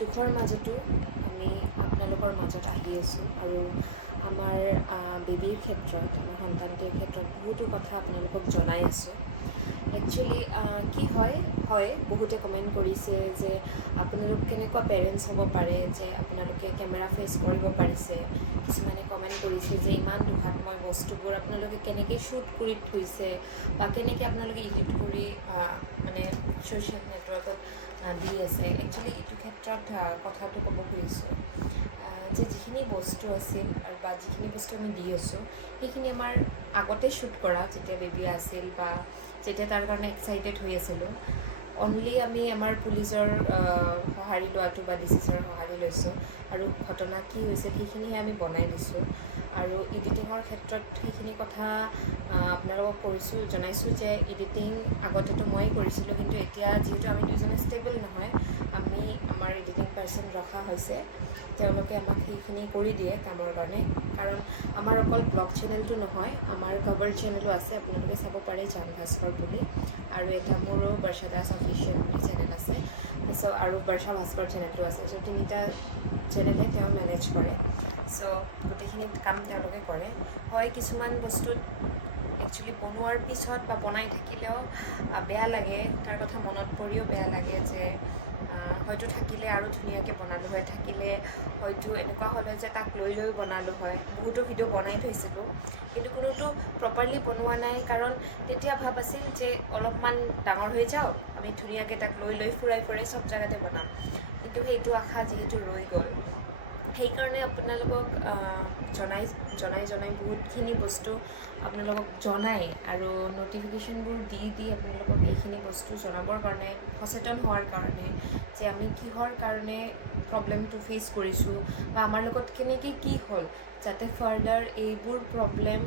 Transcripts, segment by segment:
দুখৰ মাজতো আমি আপোনালোকৰ মাজত আহি আছোঁ আৰু আমাৰ বেবীৰ ক্ষেত্ৰত আমাৰ সন্তানটিৰ ক্ষেত্ৰত বহুতো কথা আপোনালোকক জনাই আছোঁ। একচুৱেলি কি হয় বহুতে কমেণ্ট কৰিছে যে আপোনালোক কেনেকুৱা পেৰেণ্টছ হ'ব পাৰে যে আপোনালোকে কেমেৰা ফেচ কৰিব পাৰিছে। কিছুমানে কমেণ্ট কৰিছে যে ইমান দুখাতময় বস্তুবোৰ আপোনালোকে কেনেকৈ শ্বুট কৰি থৈছে বা কেনেকৈ আপোনালোকে এডিট কৰি মানে ছ'চিয়েল নেটৱৰ্কত দি আছে। একচুৱেলি এইটো ক্ষেত্ৰত কথাটো ক'ব খুজিছোঁ যে যিখিনি বস্তু আছিল আৰু বা যিখিনি বস্তু আমি দি আছোঁ সেইখিনি আমাৰ আগতে শ্বুট কৰা যেতিয়া বেবী আছিল বা যেতিয়া তাৰ কাৰণে এক্সাইটেড হৈ আছিলোঁ। অনলি আমি আমাৰ পুলিচৰ সঁহাৰি লোৱাটো বা ডিচিছৰ সঁহাৰি লৈছোঁ আৰু ঘটনা কি হৈছে সেইখিনিহে আমি বনাই দিছোঁ। আৰু এডিটিঙৰ ক্ষেত্ৰত সেইখিনি কথা আপোনালোকক জনাইছোঁ যে এডিটিং আগতেতো ময়ে কৰিছিলোঁ, কিন্তু এতিয়া যিহেতু আমি দুজনে ষ্টেবল নহয়, আমি আমাৰ এডিটিং পাৰ্চন ৰখা হৈছে। তেওঁলোকে আমাক সেইখিনি কৰি দিয়ে কামৰ কাৰণে। কাৰণ আমাৰ অকল ব্লগ চেনেলটো নহয়, আমাৰ কভাৰ চেনেলো আছে, আপোনালোকে চাব পাৰে জান ভাস্কৰ বুলি, আৰু এটা মোৰো বৰ্ষা দাস অফিচিয়েল বুলি চেনেল আছে। চ' আৰু বৰ্ষা ভাস্কৰ চেনেলটো আছে। চ' তিনিটা চেনেলে তেওঁ মেনেজ কৰে। চ' গোটেইখিনি কাম তেওঁলোকে কৰে। হয়, কিছুমান বস্তুত একচুৱেলি বনোৱাৰ পিছত বা বনাই থাকিলেও বেয়া লাগে, তাৰ কথা মনত পৰিও বেয়া লাগে যে হয়তো থাকিলে আৰু ধুনীয়াকৈ বনালোঁ হয়, থাকিলে হয়তো এনেকুৱা হ'লে যে তাক লৈ বনালোঁ হয়। বহুতো ভিডিঅ' বনাই থৈছিলোঁ, কিন্তু কোনোটো প্ৰপাৰলি বনোৱা নাই। কাৰণ তেতিয়া ভাব আছিল যে অলপমান ডাঙৰ হৈ যাওক, আমি ধুনীয়াকৈ তাক লৈ ফুৰাই চব জেগাতে বনাম। কিন্তু সেইটো আশা যিহেতু ৰৈ গ'ল, সেইকাৰণে আপোনালোকক জনাই বহুতখিনি বস্তু আপোনালোকক জনাই আৰু নটিফিকেশ্যনবোৰ দি আপোনালোকক এইখিনি বস্তু জনাবৰ কাৰণে, সচেতন হোৱাৰ কাৰণে যে আমি কিহৰ কাৰণে প্ৰব্লেমটো ফেচ কৰিছোঁ বা আমাৰ লগত কেনেকৈ কি হ'ল, যাতে ফাৰ্ডাৰ এইবোৰ প্ৰব্লেম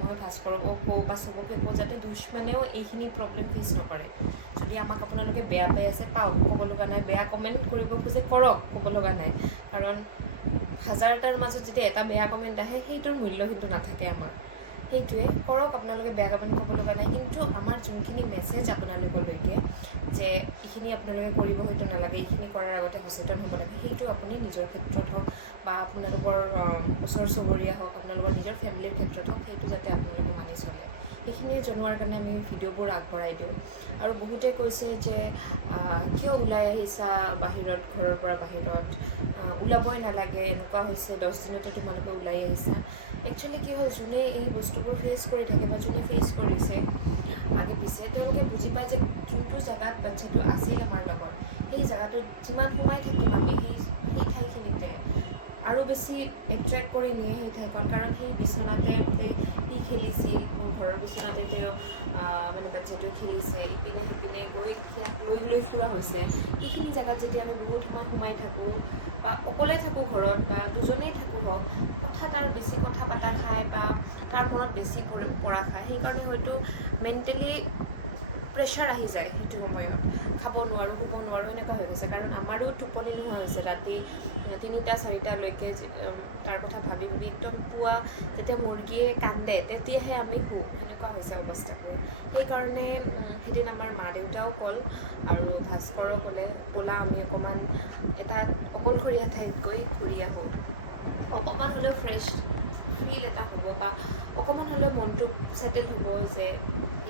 মই ভাস্কৰকো কওঁ বা চবকে কওঁ যাতে দুশ্মনেও এইখিনি প্ৰব্লেম ফেচ নকৰে। যদি আমাক আপোনালোকে বেয়া পাই আছে, পাওক, ক'ব লগা নাই। বেয়া কমেণ্ট কৰিব খোজে কৰক, ক'ব লগা নাই। কাৰণ হাজাৰটাৰ মাজত যদি এটা বেয়া কমেণ্ট আহে, সেইটোৰ মূল্য কিন্তু নাথাকে আমাৰ। সেইটোৱে কৰক, আপোনালোকে বেয়া কমেণ্ট ক'ব লগা নাই। কিন্তু আমাৰ যোনখিনি মেছেজ আপোনালোকলৈকে যে এইখিনি আপোনালোকে কৰিব হয়তো নালাগে, এইখিনি কৰাৰ আগতে সচেতন হ'ব লাগে, সেইটো আপুনি নিজৰ ক্ষেত্ৰত হওক বা আপোনালোকৰ ওচৰ চুবুৰীয়া হওক, আপোনালোকৰ নিজৰ ফেমিলিৰ ক্ষেত্ৰত হওক, সেইটো যাতে আপোনালোকে মানি চলে, সেইখিনি জনোৱাৰ কাৰণে আমি ভিডিঅ'বোৰ আগবঢ়াই দিওঁ। আৰু বহুতে কৈছে যে কিয় ওলাই আহিছা বাহিৰত, ঘৰৰ পৰা বাহিৰত ওলাবই নালাগে, এনেকুৱা হৈছে 10 দিনতে তোমালোকে ওলাই আহিছা। একচুৱেলি কি হয়, যোনে এই বস্তুবোৰ ফেচ কৰি থাকে বা যোনে ফেচ কৰিছে আগে পিছে, তেওঁলোকে বুজি পায় যে যোনটো জেগাত বাচ্ছাটো আছিল আমাৰ লগত, সেই জেগাটোত যিমান সোমাই থাকিম আমি সেই ঠাইখিনিতে আৰু বেছি এট্ৰেক্ট কৰি নিয়ে সেই ঠাইখন। কাৰণ সেই বিচনাতে সি খেলিছিল, মোৰ ঘৰৰ বিচনাতে তেওঁ মানে বাচ্ছাটোৱে খেলিছে, ইপিনে সিপিনে গৈ লৈ ফুৰা হৈছে। সেইখিনি জেগাত যেতিয়া আমি বহুত সময় সোমাই থাকোঁ বা অকলে থাকোঁ ঘৰত বা দুজনেই থাকোঁ হওক, তাৰ বেছি কথা পতা খায় বা তাৰ মনত বেছি পৰা খায়, সেইকাৰণে হয়তো মেণ্টেলি প্ৰেছাৰ আহি যায়। সেইটো সময়ত খাব নোৱাৰোঁ, শুব নোৱাৰোঁ, এনেকুৱা হৈ গৈছে। কাৰণ আমাৰো টোপনি নোহোৱা হৈছে ৰাতি 3-4লৈকে তাৰ কথা ভাবি একদম পুৱা যেতিয়া মুৰ্গীয়ে কান্দে তেতিয়াহে আমি শুওঁ, সেনেকুৱা হৈছে অৱস্থাবোৰ। সেইকাৰণে সেইদিন আমাৰ মা দেউতাও ক'ল আৰু ভাস্কৰো ক'লে, ব'লা আমি অকণমান এটা অকলশৰীয়া ঠাইত গৈ ঘূৰি আহোঁ, অকণমান হ'লেও ফ্ৰেছ ফিল এটা হ'ব বা অকণমান হ'লেও মনটো ছেটেল হ'ব যে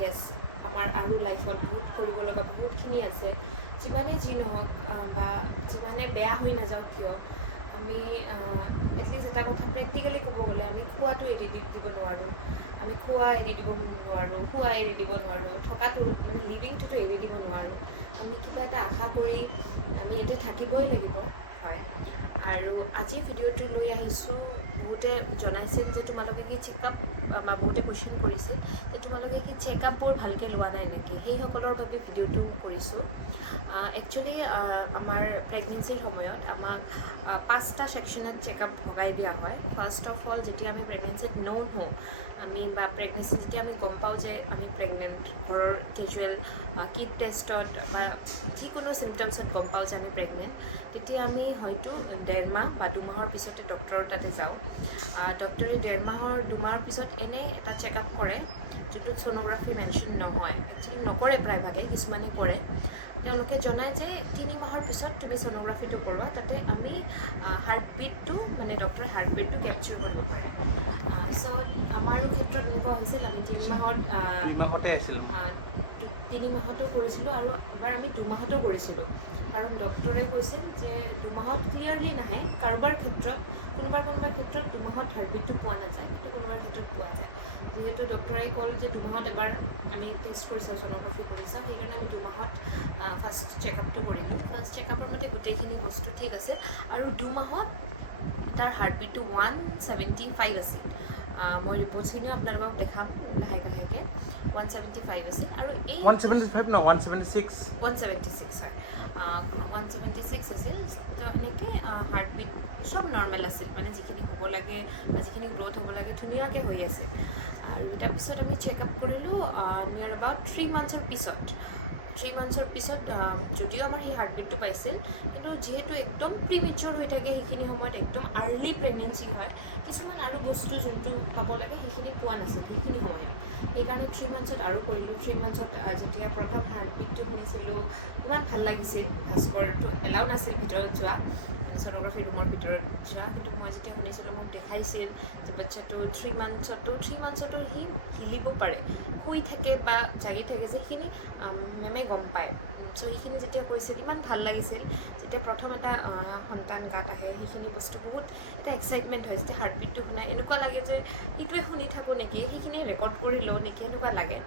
য়েছ, আমাৰ আৰু লাইফত বহুত কৰিব লগা বহুতখিনি আছে। যিমানেই যি নহওক বা যিমানে বেয়া হৈ নাযাওক কিয়, আমি এটলিষ্ট এটা কথা প্ৰেক্টিকেলি ক'ব গ'লে আমি খোৱাটো এৰি দিব নোৱাৰোঁ, আমি খোৱা এৰি দিব নোৱাৰোঁ, শোৱা এৰি দিব নোৱাৰোঁ, থকাটো মানে লিভিংটোতো এৰি দিব নোৱাৰোঁ। আমি কিবা এটা আশা কৰি আমি ইয়াতে থাকিবই লাগিব। হয়, আৰু আজি ভিডিঅ'টো লৈ আহিছোঁ, বহুতে জনাইছিল যে তোমালোকে কি চেকআপ বা বহুতে কুৱেশ্যন কৰিছিল যে তোমালোকে কি চেকআপবোৰ ভালকৈ লোৱা নাই নেকি, সেইসকলৰ বাবে ভিডিঅ'টো কৰিছোঁ। একচুৱেলি আমাৰ প্ৰেগনেঞ্চিৰ সময়ত আমাক 5টা ছেকশ্যনত চেকআপ ভগাই দিয়া হয়। ফাৰ্ষ্ট অফ অল, যেতিয়া আমি প্ৰেগনেঞ্চিত ন'ন হওঁ, আমি বা প্ৰেগনেঞ্চি যেতিয়া আমি গম পাওঁ যে আমি প্ৰেগনেণ্ট, ঘৰৰ কেজুৱেল কিট টেষ্টত বা যিকোনো চিমটমছত গম পাওঁ যে আমি প্ৰেগনেণ্ট, তেতিয়া আমি হয়তো 1.5 মাহ বা 2 মাহৰ পিছতে ডক্টৰৰ তাতে যাওঁ। ডক্টৰে 1.5 মাহৰ 2 মাহৰ পিছত এনে এটা চেকআপ কৰে, যোনটোত ছ'ন'গ্ৰাফি মেনশ্যন নহয়, একচুৱেলি নকৰে প্ৰায়ভাগে, কিছুমানে কৰে। তেওঁলোকে জনায় যে 3 মাহৰ পিছত তুমি ছ'ন'গ্ৰাফিটো কৰোৱা, তাতে আমি হাৰ্টবিটটো মানে ডক্টৰে হাৰ্টবিটটো কেপচাৰ কৰিব পাৰে। চ' আমাৰো ক্ষেত্ৰত এনেকুৱা হৈছিল, আমি 3 মাহত 2 মাহতে আছিল 3 মাহতো কৰিছিলোঁ আৰু এবাৰ আমি 2 মাহতো কৰিছিলোঁ। কাৰণ ডক্টৰে কৈছিল যে 2 মাহত ক্লিয়াৰলি নাহে, কাৰোবাৰ ক্ষেত্ৰত কোনোবাৰ ক্ষেত্ৰত 2 মাহত হাৰ্টবিটটো পোৱা নাযায়, কিন্তু কোনোবাৰ ক্ষেত্ৰত পোৱা যায়। যিহেতু ডক্টৰে ক'ল যে 2 মাহত এবাৰ আমি টেষ্ট কৰি চাওঁ, ছ'ন'গ্ৰাফি কৰি চাওঁ, সেইকাৰণে আমি 2 মাহত ফাৰ্ষ্ট চেকআপটো কৰিলোঁ। ফাৰ্ষ্ট চেকআপৰ মতে গোটেইখিনি বস্তু ঠিক আছে আৰু 2 মাহত তাৰ হাৰ্টবিটটো 175 আছিল। মই ৰিপৰ্টছখিনিও আপোনালোকক দেখাম লাহেকৈ 175 আছিল আৰু এই 175 ন 176 হয় 176 আছিল। তো এনেকৈ হাৰ্টবিট চব নৰ্মেল আছিল, মানে যিখিনি হ'ব লাগে বা যিখিনি গ্ৰ'থ হ'ব লাগে ধুনীয়াকৈ হৈ আছে। আৰু তাৰপিছত আমি চেকআপ কৰিলোঁ নিয়াৰ এবাউট 3 মান্থছৰ পিছত। 3 মান্থছৰ পিছত যদিও আমাৰ সেই হাৰ্টবিটটো পাইছিল, কিন্তু যিহেতু একদম প্ৰিমেচিয়ৰ হৈ থাকে সেইখিনি সময়ত, একদম আৰ্লি প্ৰেগনেঞ্চি হয়, কিছুমান আৰু বস্তু যোনটো পাব লাগে সেইখিনি পোৱা নাছিল সেইখিনি সময়ত। সেইকাৰণে 3 মান্থছত আৰু কৰিলোঁ। 3 মান্থছত যেতিয়া প্ৰথম হাৰ্টবিটটো শুনিছিলোঁ ইমান ভাল লাগিছিল। ভাস্কৰটো এলাউ নাছিল ভিতৰত যোৱা, মানে ছ'ন'গ্ৰাফি ৰুমৰ ভিতৰত যোৱা, কিন্তু মই যেতিয়া শুনিছিলোঁ মোক দেখাইছিল যে বাচ্ছাটো 3 মান্থছতো সি হিলিব পাৰে, শুই থাকে বা জাগি থাকে যে সেইখিনি মেমে গম পায়। চ' সেইখিনি যেতিয়া কৈছিল ইমান ভাল লাগিছিল। যেতিয়া প্ৰথম এটা সন্তান গাত আহে সেইখিনি বস্তু বহুত এটা এক্সাইটমেণ্ট হয়। যেতিয়া হাৰ্টবিটটো শুনাই এনেকুৱা লাগে যে সেইটোৱে শুনি থাকোঁ নেকি, সেইখিনি ৰেকৰ্ড কৰি লওঁ নেকি, এনেকুৱা লাগে।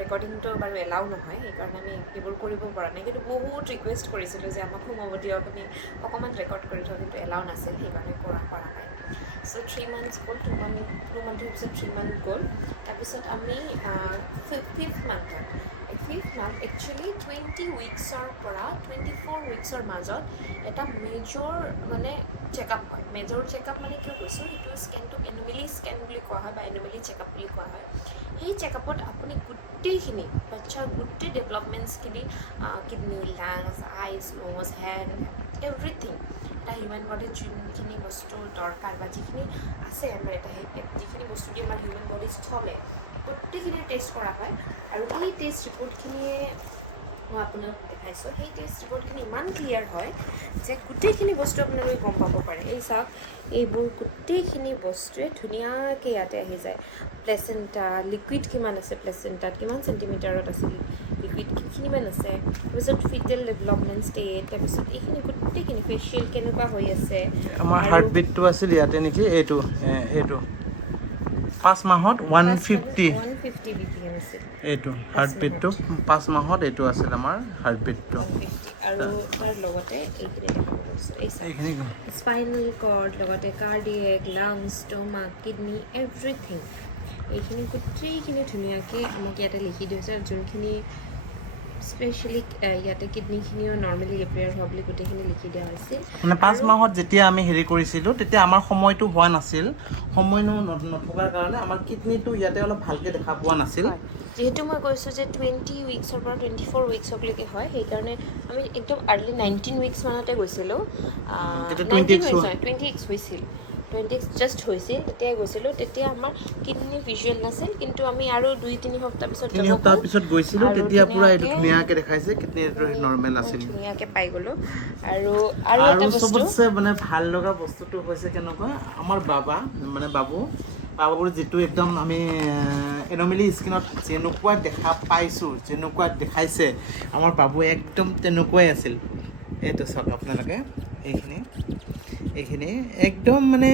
ৰেকৰ্ডিংটো বাৰু এলাউ নহয়, সেইকাৰণে আমি সেইবোৰ কৰিব পৰা নাই, কিন্তু বহুত ৰিকুৱেষ্ট কৰিছিলোঁ যে আমাক সোমাব দিয়ক, আপুনি অকণমান ৰেকৰ্ড কৰি থওক, কিন্তু এলাউ নাছিল, সেইকাৰণে কৰা নাই। চ' 3 মান্থছ গ'ল, 2 মান্থৰ পিছত 3 মান্থ গ'ল। তাৰপিছত আমি ফিফ্থ মান্থ একচুৱেলি 20 উইকছৰ পৰা 24 উইকছৰ মাজত এটা মেজৰ মানে চেকআপ হয়। মেজৰ চেকআপ মানে কিয় কৈছোঁ, সেইটো স্কেনটোক এনুমেলি স্কেন বুলি কোৱা হয় বা এনুমেলি চেকআপ বুলি কোৱা হয়। সেই চেকআপত আপুনি গোটেইখিনি বাচ্ছাৰ গোটেই ডেভেলপমেণ্টছখিনি, কিডনি, লাংছ, আইজ, নোজ, হেড, এভৰিথিং, এটা হিউমেন বডিত যোনখিনি বস্তু দৰকাৰ বা যিখিনি আছে আমাৰ যিখিনি বস্তু দি আমাৰ হিউমেন বডি চলে, গোটেইখিনি টেষ্ট কৰা হয়। আৰু এই টেষ্ট ৰিপৰ্টখিনিয়ে মই আপোনালোকক দেখাইছোঁ, সেই টেষ্ট ৰিপৰ্টখিনি ইমান ক্লিয়াৰ হয় যে গোটেইখিনি বস্তু আপোনালোকে গম পাব পাৰে। এই চাওক, এইবোৰ গোটেইখিনি বস্তুৱে ধুনীয়াকৈ ইয়াতে আহি যায়। প্লেচেণ্টা, লিকুইড কিমান আছে প্লেচেণ্টাত, কিমান চেণ্টিমিটাৰত আছে লিকুইড, কিমান আছে, তাৰপিছত ফিটেল ডেভেলপমেণ্ট ষ্টেট, তাৰপিছত এইখিনি গোটেইখিনি ফেচিয়েল কেনেকুৱা হৈ আছে। আমাৰ হাৰ্টবিটটো আছিল ইয়াতে নেকি, এইটো 5 মাহত 150 BPM আছিল। এইটো হাৰ্টবিটটো 5 মাহত এইটো আছিল আমাৰ হাৰ্টবিটটো। 150 আৰু তাৰ লগতে এইখিনি দেখা গৈছোঁ, এইখিনি স্পাইনেল কৰ্ড, লগতে cardiac, lungs, stomach, kidney, everything, এইখিনি গোটেইখিনি ধুনীয়াকৈ আমাক ইয়াতে লিখি দিয়া হৈছে। যোনখিনি স্পেচিয়েলি ইয়াতে কিডনিখিনিও নৰ্মেলি ৰিপেয়াৰ হোৱা বুলি গোটেইখিনি লিখি দিয়া হৈছিল। মানে 5 মাহত যেতিয়া আমি হেৰি কৰিছিলোঁ তেতিয়া আমাৰ সময়টো হোৱা নাছিল, সময় নথকাৰ কাৰণে আমাৰ কিডনিটো ইয়াতে অলপ ভালকৈ দেখা পোৱা নাছিল। যিহেতু মই কৈছোঁ যে 20 উইকছৰ পৰা 24 উইকছলৈকে হয়, সেইকাৰণে আমি একদম আৰ্লি 19 উইকছ মানতে গৈছিলোঁ। 20 হৈছিল, 20 জাষ্ট হৈছিল তেতিয়াই গৈছিলোঁ। তেতিয়া আমাৰ কিডনি ভিজুৱেল নাছিল, কিন্তু আমি আৰু 2-3 সপ্তাহ পিছত গৈছিলোঁ, তেতিয়া পুৰা এইটো ধুনীয়াকৈ দেখাইছে, কিডনি নৰ্মেল আছিল, ধুনীয়াকৈ পাই গ'লোঁ। আৰু চবতছে মানে ভাল লগা বস্তুটো হৈছে কেনেকুৱা, আমাৰ বাবুৰ যিটো একদম আমি এন'মেলি স্কিনত যেনেকুৱা দেখা পাইছোঁ, যেনেকুৱা দেখাইছে, আমাৰ বাবু একদম তেনেকুৱাই আছিল। এইটো চাওক আপোনালোকে, এইখিনি একদম মানে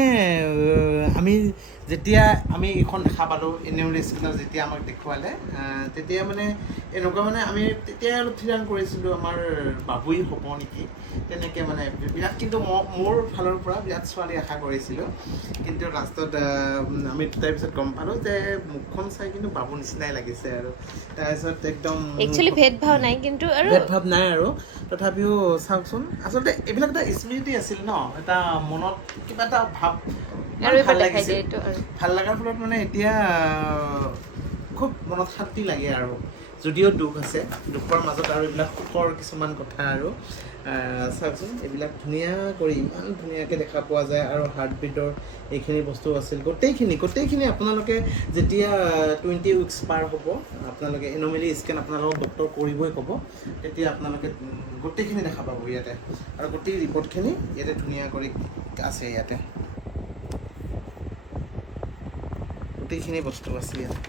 যেতিয়া আমি এইখন দেখা পালোঁ এন'মেলি স্কিনত, যেতিয়া আমাক দেখুৱালে, তেতিয়া মানে এনেকুৱা মানে আমি তেতিয়াই অলপ থিৰাং কৰিছিলোঁ আমাৰ বাবুই হ'ব নেকি, তেনেকৈ মানে বিৰাট, কিন্তু মোৰ ফালৰ পৰা বিৰাট ছোৱালী আশা কৰিছিলোঁ, কিন্তু লাষ্টত আমি তাৰপিছত গম পালোঁ যে মুখখন চাই কিন্তু বাবুৰ নিচিনাই লাগিছে। আৰু তাৰপিছত একদম একচুৱেলি ভেদভাৱ নাই, কিন্তু আৰু তথাপিও চাওকচোন, আচলতে এইবিলাক এটা স্মৃতি আছিল ন, এটা মনত কিবা এটা ভাৱ ভাল লাগিছিল। ভাল লগাৰ ফলত মানে এতিয়া খুব মনত শান্তি লাগে আৰু যদিও দুখ আছে, দুখৰ মাজত আৰু এইবিলাক সুখৰ কিছুমান কথা আৰু চাওকচোন, এইবিলাক ধুনীয়া কৰি ইমান ধুনীয়াকৈ দেখা পোৱা যায়। আৰু হাৰ্টবিটৰ এইখিনি বস্তু আছিল, গোটেইখিনি আপোনালোকে যেতিয়া 20 উইকছ পাৰ হ'ব, আপোনালোকে এন'মেলি স্কেন আপোনালোকক ডক্টৰ কৰিবই ক'ব, তেতিয়া আপোনালোকে গোটেইখিনি দেখা পাব ইয়াতে। আৰু গোটেই ৰিপৰ্টখিনি ইয়াতে ধুনীয়া কৰি আছে, ইয়াতে গোটেইখিনি বস্তু আছে ইয়াতে।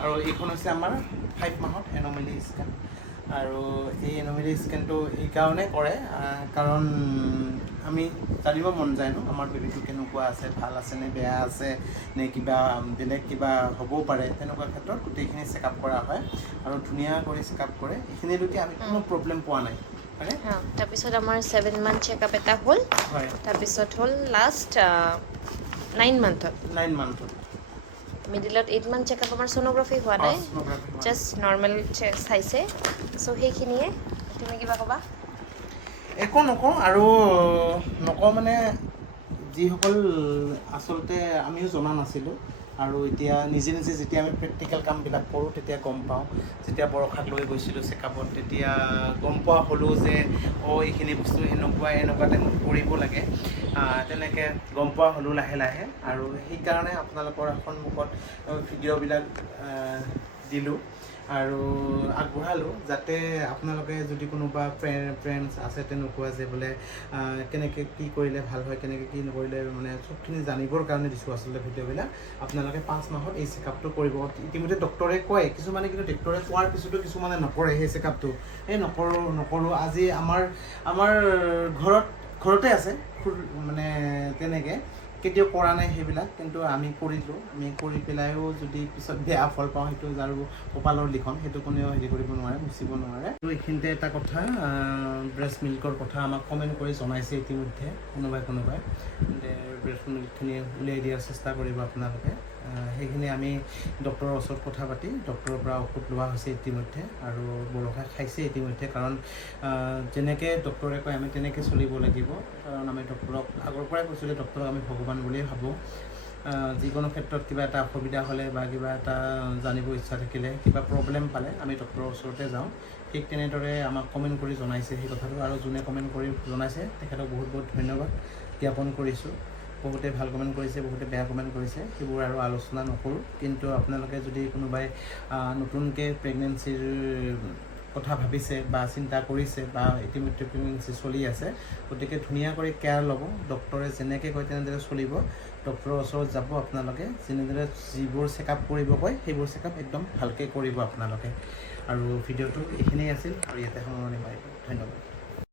আৰু এইখন হৈছে আমাৰ 5 মাহত এন'মেলি স্কেন। আৰু এই এন'মেলি স্কেনটো এইকাৰণে কৰে কাৰণ আমি জানিব মন যায় ন, আমাৰ বেবীটো কেনেকুৱা আছে, ভাল আছে নে বেয়া আছে নে কিবা বেলেগ কিবা হ'বও পাৰে। তেনেকুৱা ক্ষেত্ৰত গোটেইখিনি চেকআপ কৰা হয় আৰু ধুনীয়া কৰি চেকআপ কৰে। এইখিনিলৈকে আমি কোনো প্ৰব্লেম পোৱা নাই। তাৰপিছত আমাৰ 7 মান্থ চেকআপ এটা হ'ল, হয়, তাৰপিছত হ'ল লাষ্ট 9 মান্থত, মিডিলত 8 মান্থ চেকআপ আমাৰ ছ'ন'গ্ৰাফি হোৱা নাই, জাষ্ট নৰ্মেল চাইছে। চ' সেইখিনিয়ে। তুমি কিবা ক'বা? একো নকওঁ, আৰু নকওঁ মানে যিসকল আচলতে আমিও জনা নাছিলোঁ, আৰু এতিয়া নিজে যেতিয়া আমি প্ৰেক্টিকেল কামবিলাক কৰোঁ তেতিয়া গম পাওঁ। যেতিয়া বৰষাক লৈ গৈছিলোঁ চেকআপত, তেতিয়া গম পোৱা হ'লোঁ যে এইখিনি বস্তু এনেকুৱা টাইমত কৰিব লাগে, তেনেকৈ গম পোৱা হ'লোঁ লাহে লাহে। আৰু সেইকাৰণে আপোনালোকৰ সন্মুখত ভিডিঅ'বিলাক দিলোঁ আৰু আগবঢ়ালোঁ, যাতে আপোনালোকে যদি কোনোবা ফ্ৰেণ্ডছ আছে তেনেকুৱা যে বোলে কেনেকৈ কি কৰিলে ভাল হয়, কেনেকৈ কি নকৰিলে মানে চবখিনি জানিবৰ কাৰণে দিছোঁ আচলতে ভিডিঅ'বিলাক। আপোনালোকে 5 মাহত এই চেকআপটো কৰিব। ইতিমধ্যে ডক্টৰে কয়, কিছুমানে কিন্তু ডক্টৰে কোৱাৰ পিছতো কিছুমানে নকৰে সেই চেকআপটো। নকৰোঁ আজি আমাৰ ঘৰতে আছে মানে তেনেকৈ কেতিয়াও কৰা নাই সেইবিলাক, কিন্তু আমি কৰিলোঁ। আমি কৰি পেলাইও যদি পিছত বেয়া ফল পাওঁ, সেইটো আৰু কপালৰ লিখন, সেইটো কোনেও হেৰি কৰিব নোৱাৰে, মুচিব নোৱাৰে। আৰু এইখিনিতে এটা কথা, ব্ৰেষ্ট মিল্কৰ কথা আমাক কমেণ্ট কৰি জনাইছে ইতিমধ্যে কোনোবাই যে ব্ৰেষ্ট মিল্কখিনি উলিয়াই দিয়াৰ চেষ্টা কৰিব আপোনালোকে। সেইখিনি আমি ডক্টৰৰ ওচৰত কথা পাতি ডক্টৰৰ পৰা ঔষধ লোৱা হৈছে ইতিমধ্যে, আৰু বৰষা খাইছে ইতিমধ্যে। কাৰণ যেনেকৈ ডক্টৰে কয় আমি তেনেকৈ চলিব লাগিব। কাৰণ আমি ডক্টৰক আগৰ পৰাই কৈছোঁ যে ডক্টৰক আমি ভগৱান বুলিয়ে ভাবোঁ। যিকোনো ক্ষেত্ৰত কিবা এটা অসুবিধা হ'লে বা কিবা এটা জানিব ইচ্ছা থাকিলে, কিবা প্ৰব্লেম পালে আমি ডক্টৰৰ ওচৰতে যাওঁ। ঠিক তেনেদৰে আমাক কমেণ্ট কৰি জনাইছে সেই কথাটো, আৰু যোনে কমেণ্ট কৰি জনাইছে তেখেতক বহুত ধন্যবাদ জ্ঞাপন কৰিছোঁ। বহুতে ভাল কমেণ্ট কৰিছে, বহুতে বেয়া কমেণ্ট কৰিছে, সেইবোৰ আৰু আলোচনা নকৰোঁ। কিন্তু আপোনালোকে যদি কোনোবাই নতুনকৈ প্ৰেগনেঞ্চিৰ কথা ভাবিছে বা চিন্তা কৰিছে বা ইতিমধ্যে প্ৰেগনেঞ্চি চলি আছে, গতিকে ধুনীয়া কৰি কেয়াৰ ল'ব। ডক্টৰে যেনেকৈ কয় তেনেদৰে চলিব। ডক্টৰৰ ওচৰত যাব আপোনালোকে, যেনেদৰে যিবোৰ চেকআপ কৰিব কয় সেইবোৰ চেকআপ একদম ভালকৈ কৰিব আপোনালোকে। আৰু ভিডিঅ'টো এইখিনিয়ে আছিল, আৰু ইয়াতে সামৰণি মাৰিব। ধন্যবাদ।